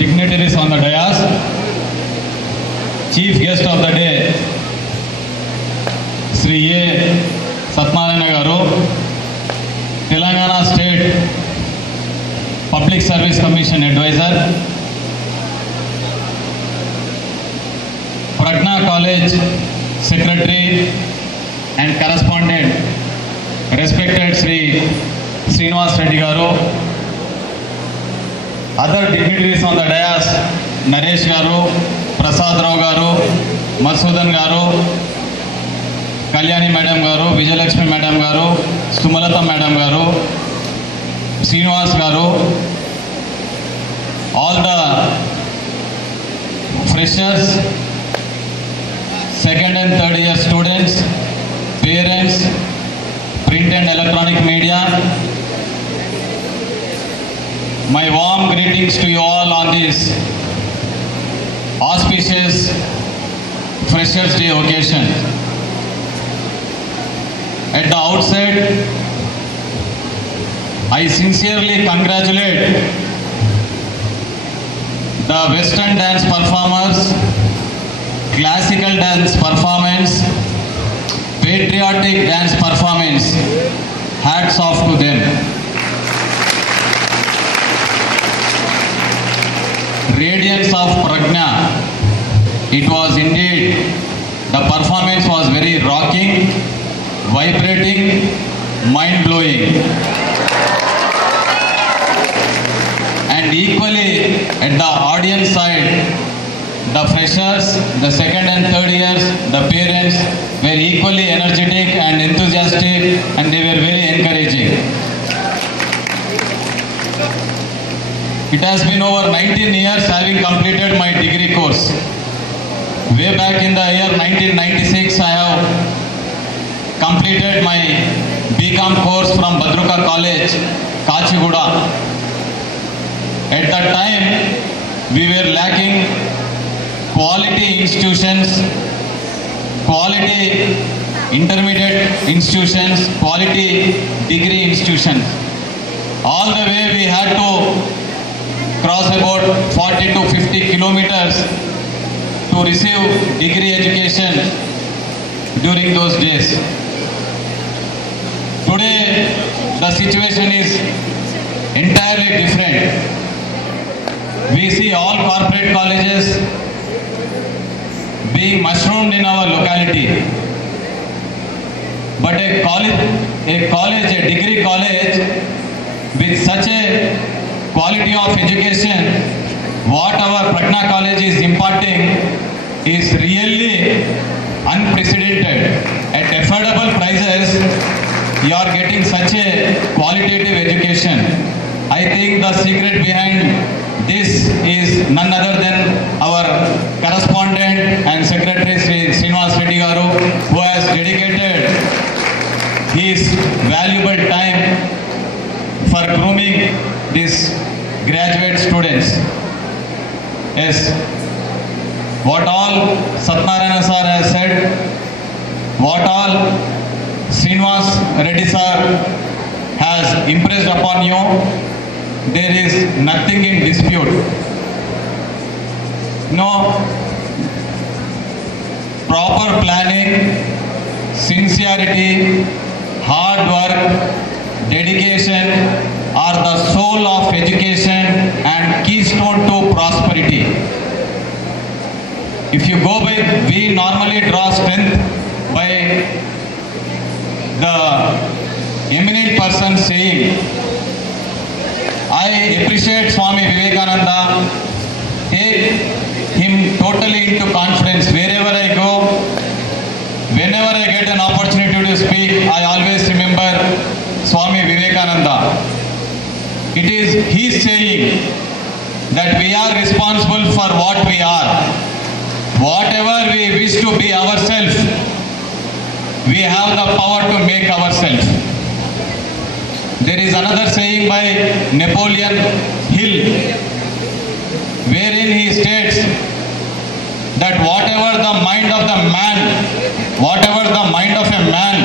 dignitaries on the dais, chief guest of the day, Sri A. Satyanarayana Garu, Telangana State Public Service Commission Advisor, Pragna College Secretary and Correspondent, respected Sri Srinivas Reddy Garu, other dignitaries on the dais, Naresh Garu, Prasad Rao Garu, Madhusudan Garu, Kalyani Madam Garu, Vijayalakshmi Madam Garu, Sumalata Madam Garu, Srinivas Garu, all the freshers, second and third year students, parents, print and electronic media, my warm greetings to you all on this auspicious Freshers' Day occasion. At the outset, I sincerely congratulate the Western dance performers, classical dance performance, patriotic dance performance. Hats off to them. Radiance of Pragna. It was indeed, the performance was very rocking, vibrating, mind-blowing. And equally at the audience side, the freshers, the second and third years, the parents were equally energetic and enthusiastic, and they were very encouraging. It has been over 19 years having completed my degree course. Way back in the year 1996, I have completed my BCom course from Badruka College, Kachiguda. At that time, we were lacking quality institutions, quality intermediate institutions, quality degree institutions. All the way we had to cross about 40 to 50 kilometers to receive degree education during those days. Today, the situation is entirely different. We see all corporate colleges being mushroomed in our locality. But a degree college with such a quality of education, what our Pragna College is imparting is really unprecedented. At affordable prices, you are getting such a qualitative education. I think the secret behind this is none other than our correspondent and secretary Sri Srinivas Reddy Garu, who has dedicated his valuable time for grooming these graduate students. Yes, what all Satyanarayana sir has said, what all Srinivas Reddy sir has impressed upon you, there is nothing in dispute. No, proper planning, sincerity, hard work, dedication are the soul of education and keystone to prosperity. If you go by, we normally draw strength by the eminent person saying, I appreciate Swami Vivekananda, take him totally into confidence. Wherever I go, whenever I get an opportunity to speak, I always remember Swami Vivekananda. It is his saying that we are responsible for what we are. Whatever we wish to be ourselves, we have the power to make ourselves. There is another saying by Napoleon Hill, wherein he states that whatever the mind of a man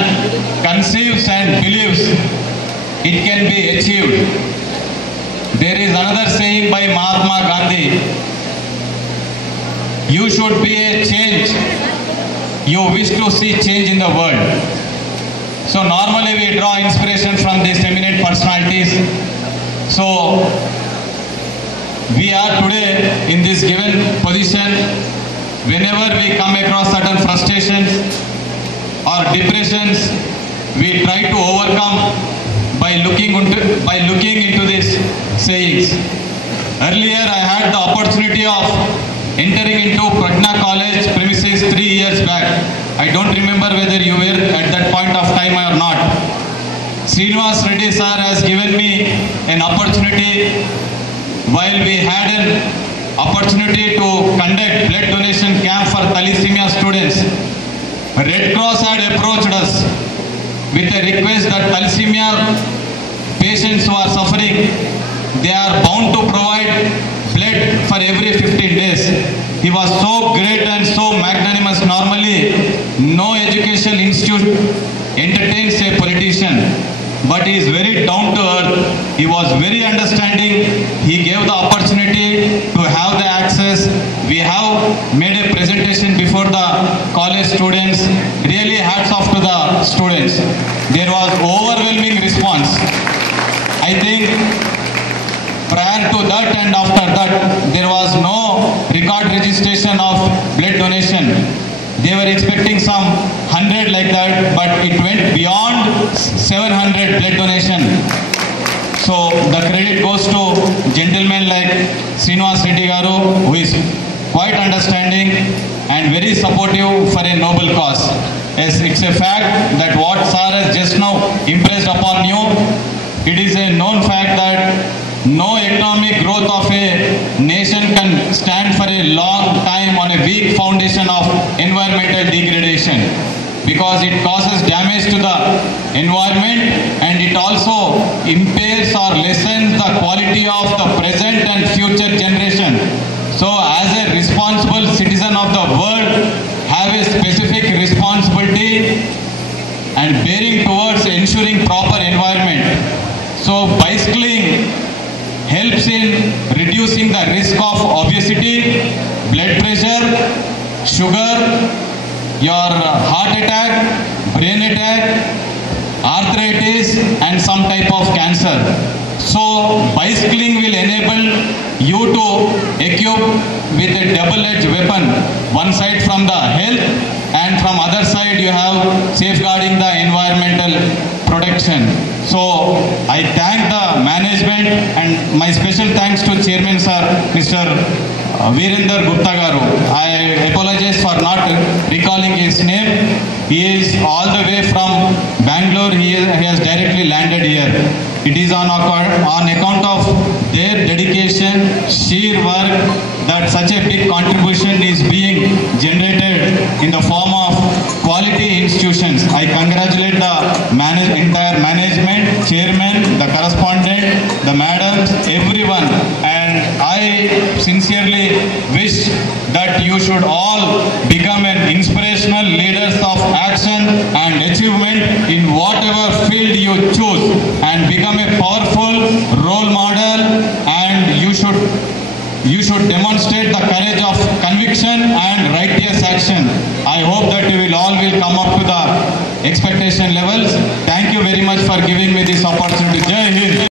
conceives and believes, it can be achieved. There is another saying by Mahatma Gandhi: you should be a change you wish to see change in the world. So normally we draw inspiration from these eminent personalities. So we are today in this given position. Whenever we come across certain frustrations or depressions, we try to overcome by looking into these sayings. Earlier I had the opportunity of entering into Prajna College premises 3 years back. I don't remember whether you were at that point of time or not. Srinivas Reddy sir has given me an opportunity while we had an opportunity to conduct blood donation camp for thalassemia students. Red Cross had approached us with a request that thalassemia patients who are suffering, they are bound to provide blood for every 15 days. He was so great and so magnanimous. Normally, no educational institute entertains a politician, but he is very down to earth. He was very understanding. He gave the opportunity to have the access. We have made a presentation before the college students. Really hats off to the students. There was overwhelming response. I think prior to that and after that, there was no record registration of blood donation. They were expecting some 100 like that, but it went beyond 700 blood donation. So the credit goes to gentlemen like Srinivas Reddy Garu, who is quite understanding and very supportive for a noble cause. Yes, it's a fact that what sir has just now impressed upon you, it is a known fact that no economic growth of a nation can stand for a long time on a weak foundation of environmental degradation, because it causes damage to the environment and it also impairs or lessens the quality of the present and future generation. So as a responsible citizen of the world, have a specific responsibility and bearing towards ensuring proper environment. So bicycling helps in reducing the risk of obesity, blood pressure, sugar, your heart attack, brain attack, arthritis and some type of cancer. So bicycling will enable you to equip with a double-edged weapon. One side from the health and from other side you have safeguarding the environmental protection. So I thank the management and my special thanks to Chairman Sir, Mr. Virender Gupta Garu. I apologize for not recalling his name. He is all the way from Bangalore. He has directly landed here. It is on account of their dedication, sheer work, that such a big contribution is being generated in the form of quality institutions. I congratulate the entire management, chairman, the correspondent, the madams, everyone, and I sincerely wish that you should all become an inspirational leaders of action and achievement in whatever field you choose, and become a powerful role model, and you should demonstrate the courage of conviction and righteous action. I hope that you will all come up to the expectation levels. Thank you very much for giving me this opportunity. Jai Hind.